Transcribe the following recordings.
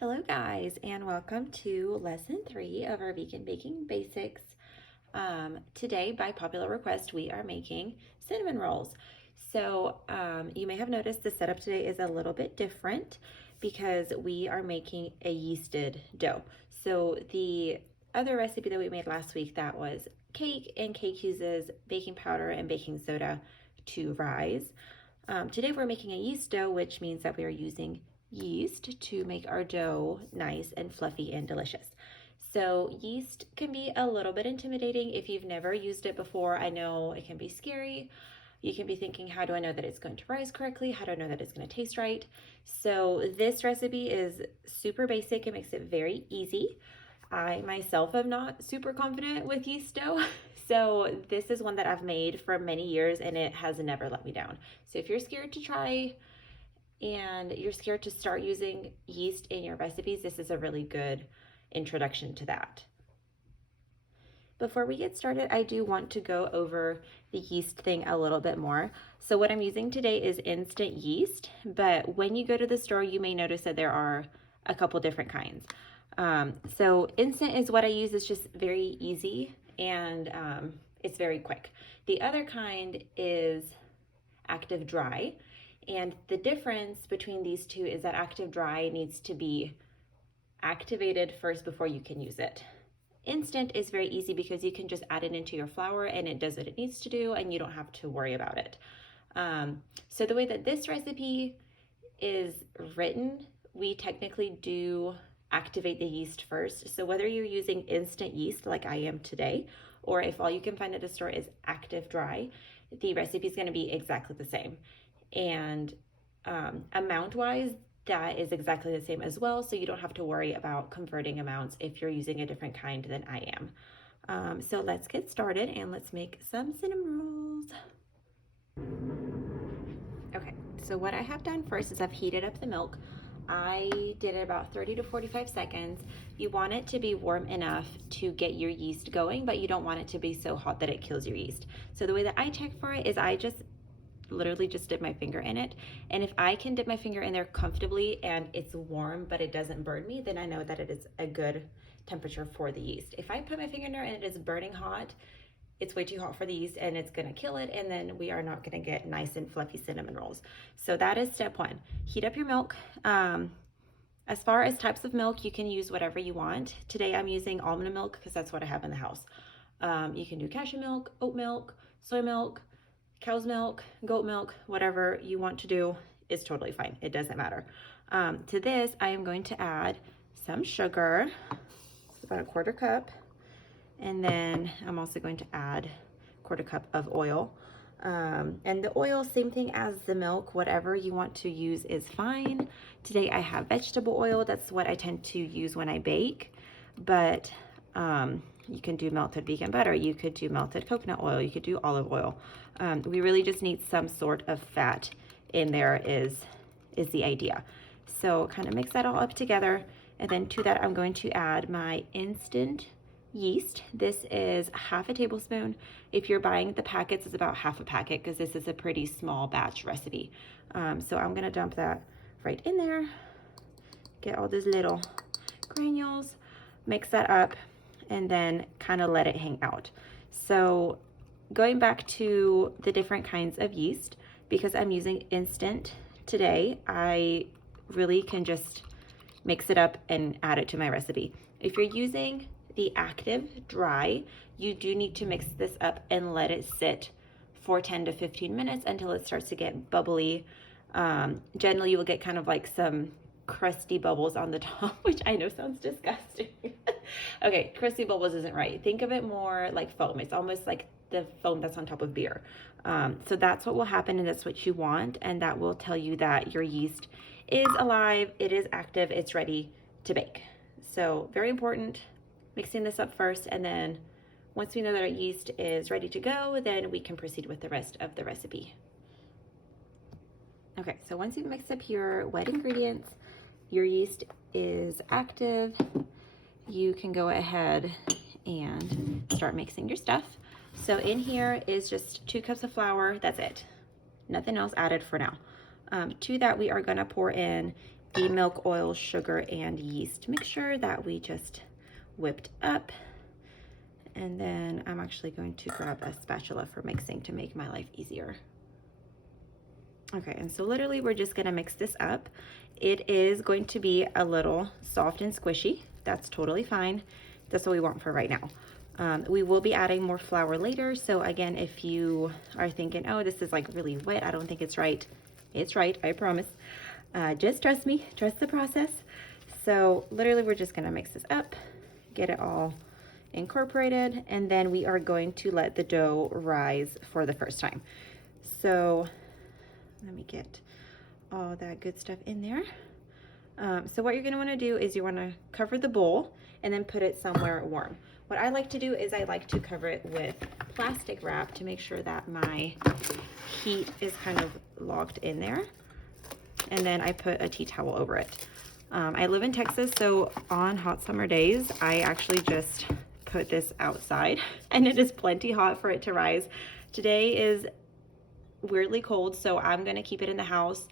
Hello guys, and welcome to lesson 3 of our vegan baking basics. Today, by popular request, we are making cinnamon rolls. So you may have noticed the setup today is a little bit different because we are making a yeasted dough. So the other recipe that we made last week, that was cake, and cake uses baking powder and baking soda to rise. Today we're making a yeast dough, which means that we are using yeast to make our dough nice and fluffy and delicious. So yeast can be a little bit intimidating if you've never used it before. I know it can be scary. You can be thinking, how do I know that it's going to rise correctly? How do I know that it's going to taste right? So this recipe is super basic. It makes it very easy. I myself am not super confident with yeast dough. So this is one that I've made for many years and it has never let me down. So if you're scared to try and you're scared to start using yeast in your recipes, this is a really good introduction to that. Before we get started, I do want to go over the yeast thing a little bit more. So what I'm using today is instant yeast, but when you go to the store, you may notice that there are a couple different kinds. So instant is what I use. It's just very easy and it's very quick. The other kind is active dry. And the difference between these two is that active dry needs to be activated first before you can use it. Instant is very easy because you can just add it into your flour and it does what it needs to do and you don't have to worry about it. So the way that this recipe is written, we technically do activate the yeast first. So whether you're using instant yeast like I am today, or if all you can find at a store is active dry, the recipe is going to be exactly the same. And amount wise, that is exactly the same as well. So you don't have to worry about converting amounts if you're using a different kind than I am. So let's get started and let's make some cinnamon rolls. Okay, so what I have done first is I've heated up the milk. I did it about 30 to 45 seconds. You want it to be warm enough to get your yeast going, but you don't want it to be so hot that it kills your yeast. So the way that I check for it is I literally just dip my finger in it, and if I can dip my finger in there comfortably and it's warm but it doesn't burn me, then I know that it is a good temperature for the yeast. If I put my finger in there and it is burning hot, it's way too hot for the yeast and it's gonna kill it, and then we are not gonna get nice and fluffy cinnamon rolls. So that is step one. Heat up your milk. As far as types of milk, you can use whatever you want. Today I'm using almond milk because that's what I have in the house. You can do cashew milk, oat milk, soy milk, cow's milk, goat milk, whatever you want to do is totally fine. It doesn't matter. To this, I am going to add some sugar, about a 1/4 cup. And then I'm also going to add 1/4 cup of oil. And the oil, same thing as the milk, whatever you want to use is fine. Today I have vegetable oil. That's what I tend to use when I bake, but you can do melted vegan butter, you could do melted coconut oil, you could do olive oil. We really just need some sort of fat in there is the idea. So kind of mix that all up together, and then to that I'm going to add my instant yeast. This is 1/2 tablespoon. If you're buying the packets, it's about 1/2 packet because this is a pretty small batch recipe. So I'm gonna dump that right in there, get all those little granules, mix that up, and then kind of let it hang out. So going back to the different kinds of yeast, because I'm using instant today, I really can just mix it up and add it to my recipe. If you're using the active dry, you do need to mix this up and let it sit for 10 to 15 minutes until it starts to get bubbly. Generally you will get kind of like some crusty bubbles on the top, which I know sounds disgusting. Okay, crusty bubbles isn't right. Think of it more like foam. It's almost like the foam that's on top of beer. So that's what will happen, and that's what you want, and that will tell you that your yeast is alive, it is active, it's ready to bake. So very important, mixing this up first, and then once we know that our yeast is ready to go, then we can proceed with the rest of the recipe. Okay, so once you've mixed up your wet ingredients, your yeast is active, you can go ahead and start mixing your stuff. So in here is just 2 cups of flour, that's it. Nothing else added for now. To that we are gonna pour in the milk, oil, sugar, and yeast mixture that we just whipped up. And then I'm actually going to grab a spatula for mixing to make my life easier. Okay, and so literally we're just gonna mix this up. It is going to be a little soft and squishy. That's totally fine. That's what we want for right now. We will be adding more flour later. So again, if you are thinking, oh, this is like really wet, I don't think it's right. It's right, I promise. Just trust me, trust the process. So literally we're just gonna mix this up, get it all incorporated, and then we are going to let the dough rise for the first time. So let me get all that good stuff in there. So what you're gonna wanna do is you wanna cover the bowl and then put it somewhere warm. What I like to do is I like to cover it with plastic wrap to make sure that my heat is kind of locked in there. And then I put a tea towel over it. I live in Texas, so on hot summer days, I actually just put this outside and it is plenty hot for it to rise. Today is weirdly cold, so I'm gonna keep it in the house.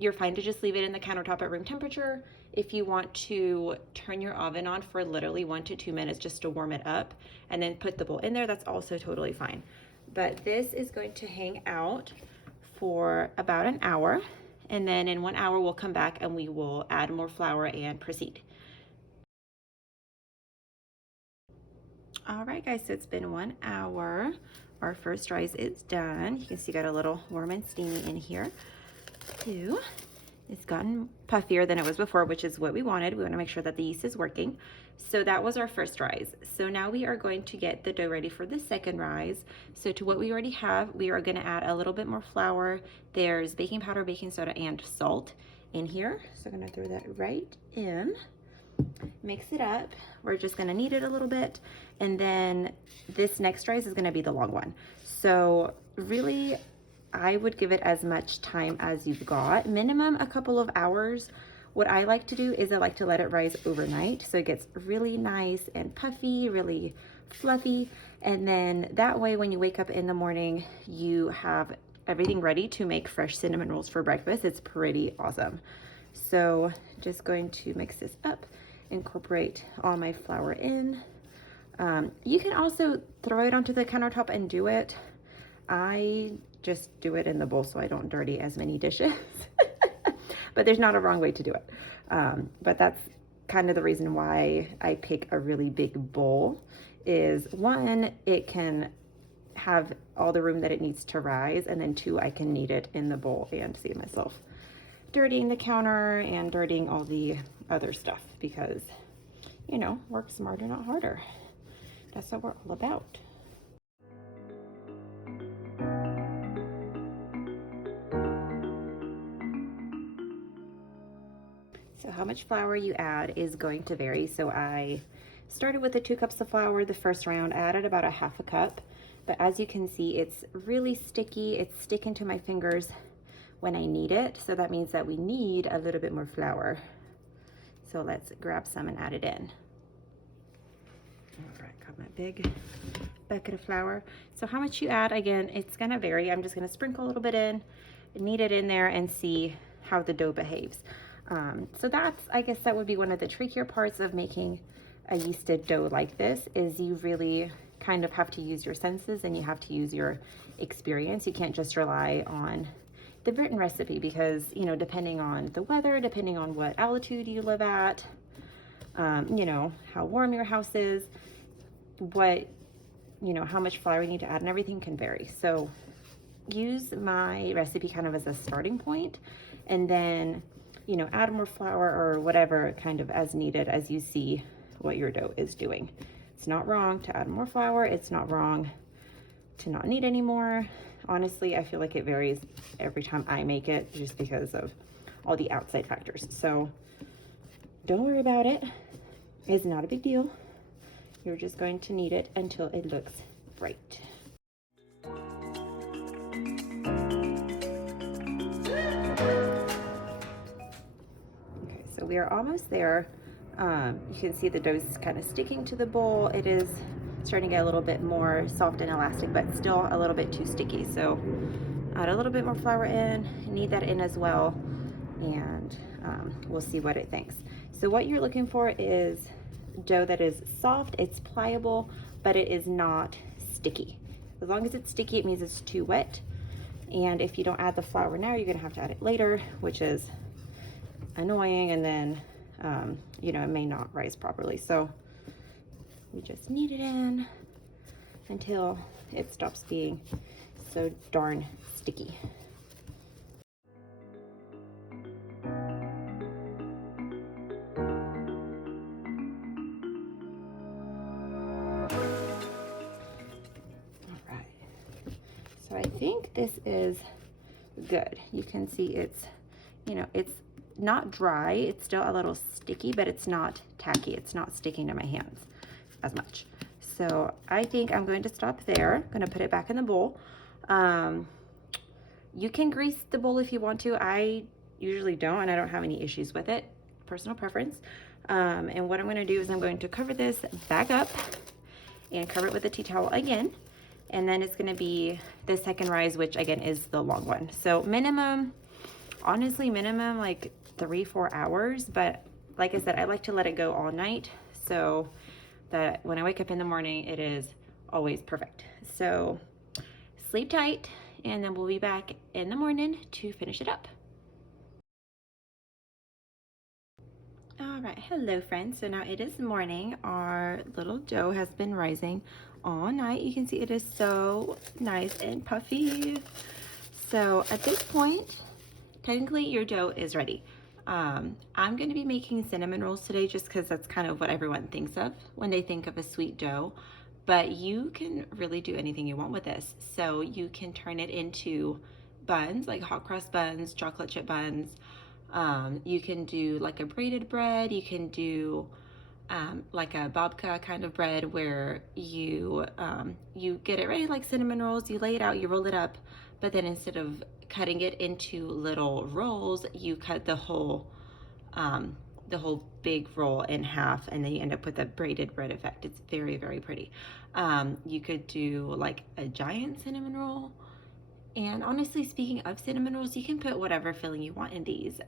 You're fine to just leave it in the countertop at room temperature. If you want to turn your oven on for literally 1 to 2 minutes just to warm it up and then put the bowl in there, that's also totally fine. But this is going to hang out for about an hour, and then in 1 hour we'll come back and we will add more flour and proceed. All right guys, so it's been 1 hour. Our first rise is done. You can see got a little warm and steamy in here too. It's gotten puffier than it was before, which is what we wanted. We want to make sure that the yeast is working. So that was our first rise. So now we are going to get the dough ready for the second rise. So to what we already have, we are going to add a little bit more flour. There's baking powder, baking soda, and salt in here. So I'm going to throw that right in. Mix it up. We're just going to knead it a little bit, and then this next rise is going to be the long one. So really I would give it as much time as you've got, minimum a couple of hours. What I like to do is I like to let it rise overnight so it gets really nice and puffy, really fluffy, and then that way when you wake up in the morning you have everything ready to make fresh cinnamon rolls for breakfast. It's pretty awesome. So just going to mix this up, incorporate all my flour in. You can also throw it onto the countertop and do it. I just do it in the bowl so I don't dirty as many dishes. But there's not a wrong way to do it. But that's kind of the reason why I pick a really big bowl is, one, it can have all the room that it needs to rise, and then two, I can knead it in the bowl and save myself dirtying the counter and dirtying all the other stuff, because, you know, work smarter, not harder. That's what we're all about. So how much flour you add is going to vary. So I started with the 2 cups of flour the first round, added about a half a cup, but as you can see, it's really sticky. It's sticking to my fingers when I knead it. So that means that we need a little bit more flour. So let's grab some and add it in. All right, got my big bucket of flour. So how much you add, again, it's gonna vary. I'm just gonna sprinkle a little bit in, knead it in there, and see how the dough behaves. So that's, I guess that would be one of the trickier parts of making a yeasted dough like this, is you really kind of have to use your senses and you have to use your experience. You can't just rely on the written recipe, because, you know, depending on the weather, depending on what altitude you live at, you know, how warm your house is, what, you know, how much flour you need to add, and everything can vary. So use my recipe kind of as a starting point, and then, you know, add more flour or whatever kind of as needed as you see what your dough is doing. It's not wrong to add more flour. It's not wrong to not need any more. Honestly, I feel like it varies every time I make it just because of all the outside factors. So don't worry about it. It's not a big deal. You're just going to knead it until it looks right. Okay, so we are almost there. You can see the dough's kind of sticking to the bowl. It is starting to get a little bit more soft and elastic, but still a little bit too sticky. So add a little bit more flour in, knead that in as well. and we'll see what it thinks. So what you're looking for is dough that is soft, it's pliable, but it is not sticky. As long as it's sticky, it means it's too wet. And if you don't add the flour now, you're gonna have to add it later, which is annoying, and then you know, it may not rise properly. So we just knead it in until it stops being so darn sticky. All right, so I think this is good. You can see it's, you know, it's not dry, it's still a little sticky, but it's not tacky, it's not sticking to my hands as much. So I think I'm going to stop there. I'm going to put it back in the bowl. You can grease the bowl if you want to. I usually don't, and I don't have any issues with it. Personal preference. And what I'm going to do is I'm going to cover this back up and cover it with a tea towel again. And then it's going to be the second rise, which again is the long one. So minimum, honestly, minimum like 3-4 hours. But like I said, I like to let it go all night, so that when I wake up in the morning, it is always perfect. So sleep tight, and then we'll be back in the morning to finish it up. All right, hello friends. So now it is morning. Our little dough has been rising all night. You can see it is so nice and puffy. So at this point, technically your dough is ready. I'm going to be making cinnamon rolls today just because that's kind of what everyone thinks of when they think of a sweet dough. But you can really do anything you want with this. So you can turn it into buns, like hot cross buns, chocolate chip buns. You can do like a braided bread. You can do like a babka kind of bread where you get it ready like cinnamon rolls. You lay it out, you roll it up, but then instead of cutting it into little rolls, you cut the whole big roll in half, and then you end up with a braided bread effect. It's very, very pretty. You could do like a giant cinnamon roll. And honestly, speaking of cinnamon rolls, you can put whatever filling you want in these.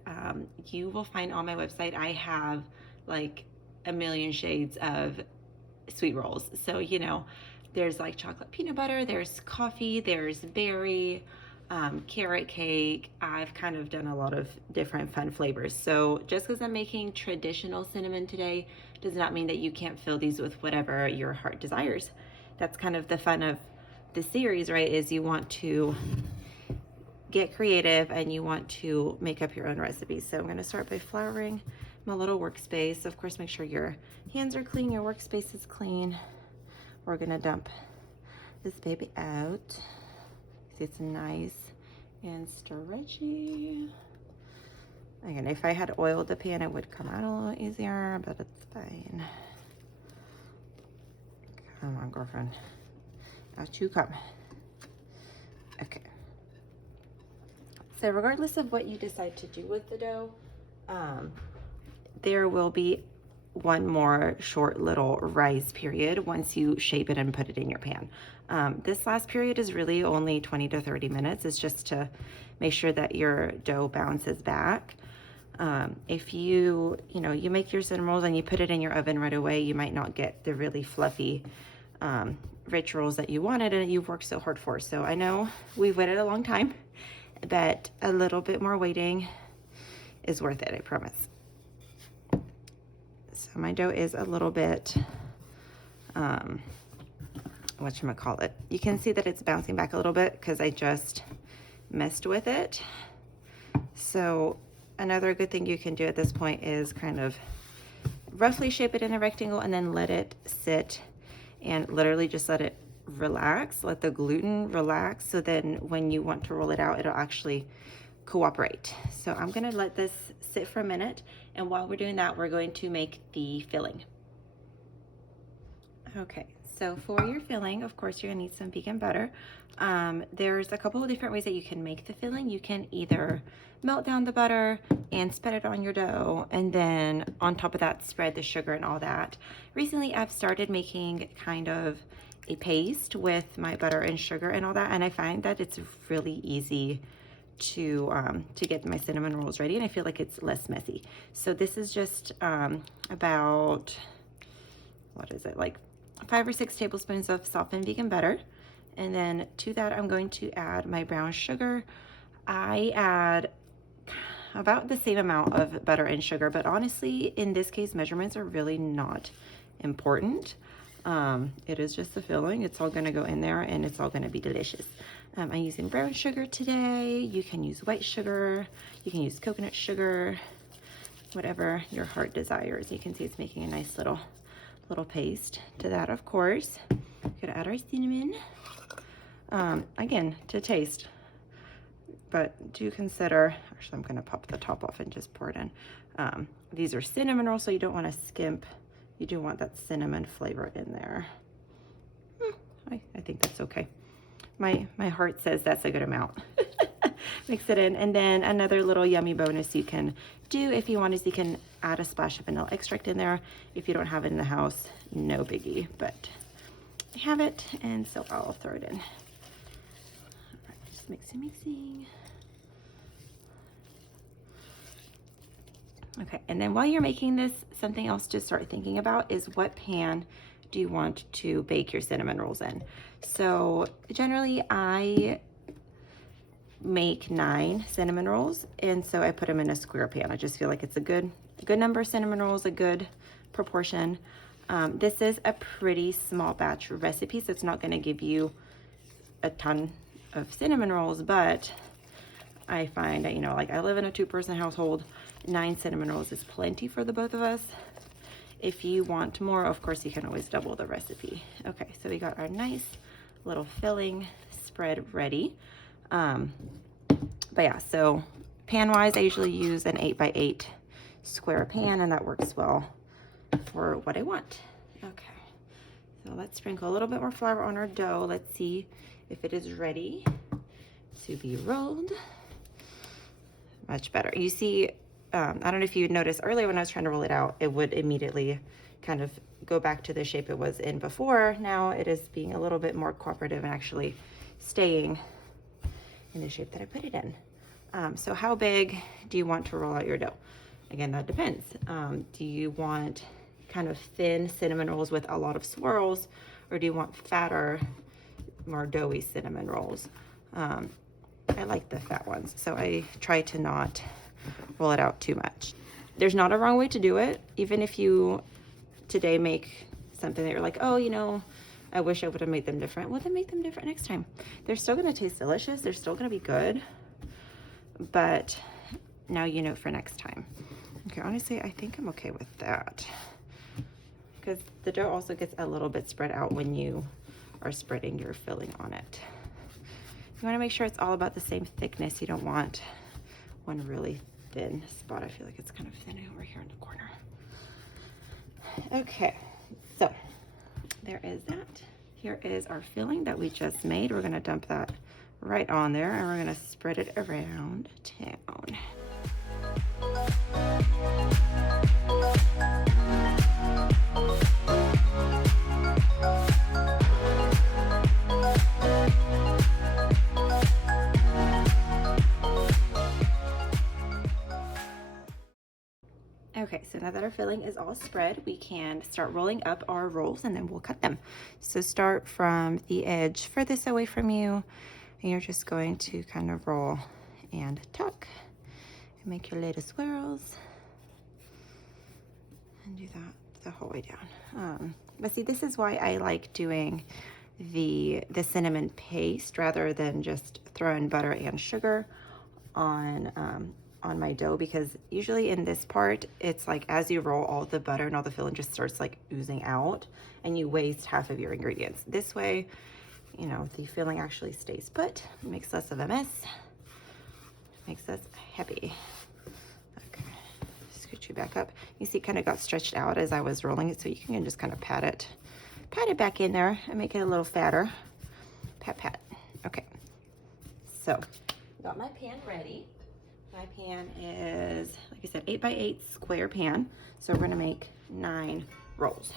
You will find on my website, I have like a million shades of sweet rolls. So, you know, there's like chocolate peanut butter, there's coffee, there's berry, carrot cake. I've kind of done a lot of different fun flavors. So just because I'm making traditional cinnamon today does not mean that you can't fill these with whatever your heart desires. That's kind of the fun of the series, right? Is you want to get creative and you want to make up your own recipes. So I'm going to start by flouring my little workspace. Of course, make sure your hands are clean, your workspace is clean. We're going to dump this baby out. See, it's nice and stretchy. Again, if I had oiled the pan, it would come out a little easier, but it's fine. Come on, girlfriend. Out you come. Okay. So regardless of what you decide to do with the dough, there will be one more short little rise period once you shape it and put it in your pan. This last period is really only 20 to 30 minutes. It's just to make sure that your dough bounces back. If you make your cinnamon rolls and you put it in your oven right away, you might not get the really fluffy, rich rolls that you wanted and you've worked so hard for. So I know we've waited a long time, but a little bit more waiting is worth it, I promise. So my dough is a little bit, whatchamacallit. You can see that it's bouncing back a little bit because I just messed with it. So another good thing you can do at this point is kind of roughly shape it in a rectangle and then let it sit and literally just let it relax, let the gluten relax. So then when you want to roll it out, it'll actually cooperate. So I'm gonna let this sit for a minute. And while we're doing that, we're going to make the filling. Okay, so for your filling, of course, you're gonna need some vegan butter. There's a couple of different ways that you can make the filling. You can either melt down the butter and spread it on your dough, and then on top of that, spread the sugar and all that. Recently, I've started making kind of a paste with my butter and sugar and all that, and I find that it's really easy to get my cinnamon rolls ready, and I feel like it's less messy. So this is just about, what is it, like 5 or 6 tablespoons of softened vegan butter. And then to that, I'm going to add my brown sugar. I add about the same amount of butter and sugar, but honestly, in this case, measurements are really not important. It is just the filling. It's all gonna go in there and it's all gonna be delicious. I'm using brown sugar today. You can use white sugar. You can use coconut sugar, whatever your heart desires. You can see it's making a nice little paste. To that, of course, we're gonna add our cinnamon. Again, to taste, but do consider, actually I'm gonna pop the top off and just pour it in. These are cinnamon rolls, so you don't wanna skimp. You do want that cinnamon flavor in there. I think that's okay. My heart says that's a good amount. Mix it in, and then another little yummy bonus you can do if you want is you can add a splash of vanilla extract in there. If you don't have it in the house, no biggie, but I have it, and so I'll throw it in. All right, just mixing. Okay, and then while you're making this, something else to start thinking about is what pan do you want to bake your cinnamon rolls in? So generally I make 9 cinnamon rolls, and so I put them in a square pan. I just feel like it's a good number of cinnamon rolls, a good proportion. This is a pretty small batch recipe, so it's not gonna give you a ton of cinnamon rolls, but I find that, you know, like I live in a 2-person household, 9 cinnamon rolls is plenty for the both of us. If you want more, of course, you can always double the recipe. Okay, so we got our nice little filling spread ready. But yeah, so pan-wise, I usually use an 8x8 square pan, and that works well for what I want. Okay, so let's sprinkle a little bit more flour on our dough. Let's see if it is ready to be rolled. Much better. You see, I don't know if you noticed earlier when I was trying to roll it out, it would immediately kind of go back to the shape it was in before. Now it is being a little bit more cooperative and actually staying in the shape that I put it in. So how big do you want to roll out your dough? Again, that depends. Do you want kind of thin cinnamon rolls with a lot of swirls, or do you want fatter, more doughy cinnamon rolls? I like the fat ones, so I try to not roll it out too much. There's not a wrong way to do it. Even if you today make something that you're like, oh, you know, I wish I would have made them different. Well, then make them different next time. They're still gonna taste delicious. They're still gonna be good, but now you know for next time. Okay, honestly, I think I'm okay with that, because the dough also gets a little bit spread out when you are spreading your filling on it. You wanna make sure it's all about the same thickness. You don't want one really thin spot. I feel like it's kind of thin over here in the corner. Okay, so there is that. Here is our filling that we just made. We're gonna dump that right on there, and we're gonna spread it around town. Okay, so now that our filling is all spread, we can start rolling up our rolls, and then we'll cut them. So start from the edge furthest away from you, and you're just going to kind of roll and tuck and make your little swirls and do that the whole way down. But see, this is why I like doing the cinnamon paste rather than just throwing butter and sugar on my dough, because usually in this part, it's like as you roll, all the butter and all the filling just starts like oozing out, and you waste half of your ingredients. This way, you know, the filling actually stays put, makes less of a mess, makes us happy. Okay, scoot you back up. You see it kind of got stretched out as I was rolling it, so you can just kind of pat it back in there and make it a little fatter. Pat. Okay, so got my pan ready. My pan is, like I said, 8x8 square pan. So we're gonna make 9 rolls.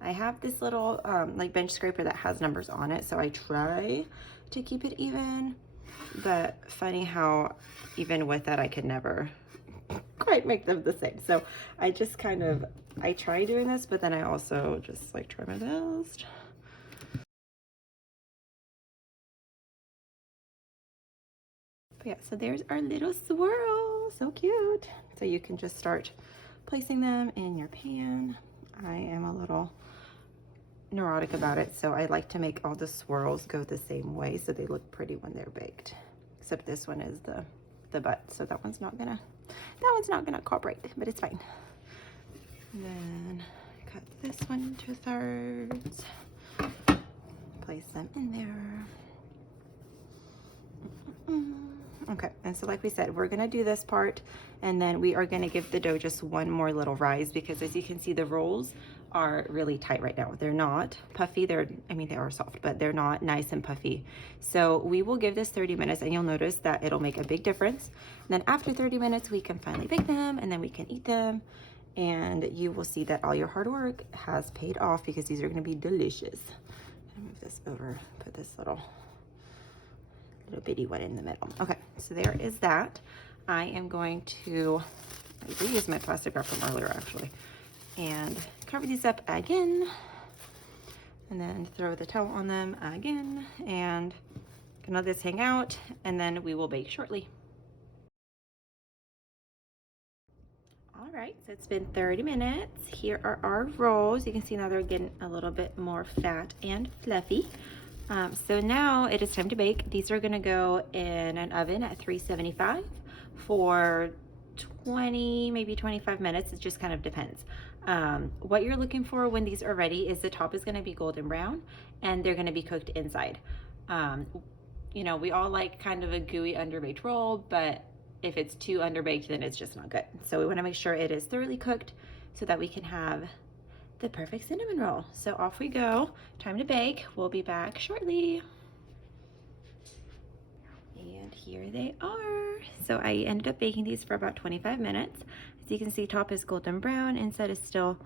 I have this little like bench scraper that has numbers on it, so I try to keep it even. but funny how even with that I could never quite make them the same. So I just kind of, I try doing this, but then I also just like try my best. But yeah, so there's our little swirl, so cute. So you can just start placing them in your pan. I am a little neurotic about it, so I like to make all the swirls go the same way so they look pretty when they're baked. Except this one is the butt, so that one's not gonna cooperate, but it's fine. And then cut this one into thirds, place them in there. Okay, and so like we said, we're gonna do this part, and then we are gonna give the dough just one more little rise, because as you can see, the rolls are really tight right now. They're not puffy, I mean, they are soft, but they're not nice and puffy. So we will give this 30 minutes, and you'll notice that it'll make a big difference. And then after 30 minutes, we can finally bake them, and then we can eat them, and you will see that all your hard work has paid off, because these are gonna be delicious. I'm gonna move this over, put this little bitty one in the middle. Okay, so there is that. I am going to reuse my plastic wrap from earlier actually, and cover these up again, and then throw the towel on them again, and can let this hang out, and then we will bake shortly. All right, so it's been 30 minutes. Here are our rolls. You can see now they're getting a little bit more fat and fluffy. So now it is time to bake. These are gonna go in an oven at 375 for 20, maybe 25 minutes. It just kind of depends. What you're looking for when these are ready is the top is gonna be golden brown and they're gonna be cooked inside. You know, we all like kind of a gooey underbaked roll, but if it's too underbaked, then it's just not good. So we wanna make sure it is thoroughly cooked so that we can have the perfect cinnamon roll. So off we go. Time to bake. We'll be back shortly. And here they are. So I ended up baking these for about 25 minutes. As you can see, top is golden brown, inside is still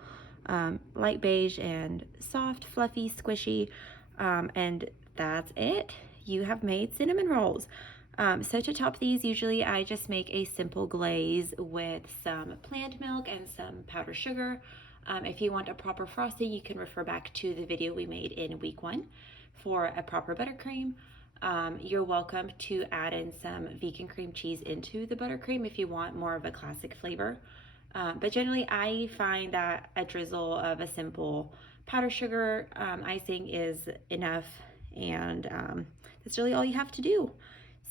light beige and soft, fluffy, squishy. And that's it. You have made cinnamon rolls. So to top these, usually I just make a simple glaze with some plant milk and some powdered sugar. If you want a proper frosting, you can refer back to the video we made in week 1 for a proper buttercream. You're welcome to add in some vegan cream cheese into the buttercream if you want more of a classic flavor. But generally, I find that a drizzle of a simple powdered sugar icing is enough, and that's really all you have to do.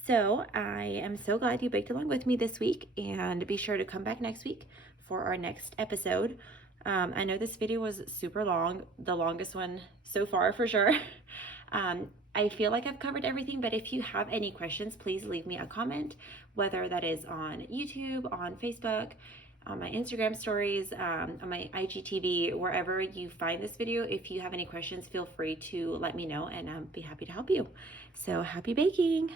So I am so glad you baked along with me this week, and be sure to come back next week for our next episode. I know this video was super long, the longest one so far for sure. I feel like I've covered everything, but if you have any questions, please leave me a comment, whether that is on YouTube, on Facebook, on my Instagram stories, on my IGTV, wherever you find this video. If you have any questions, feel free to let me know, and I'll be happy to help you. So happy baking!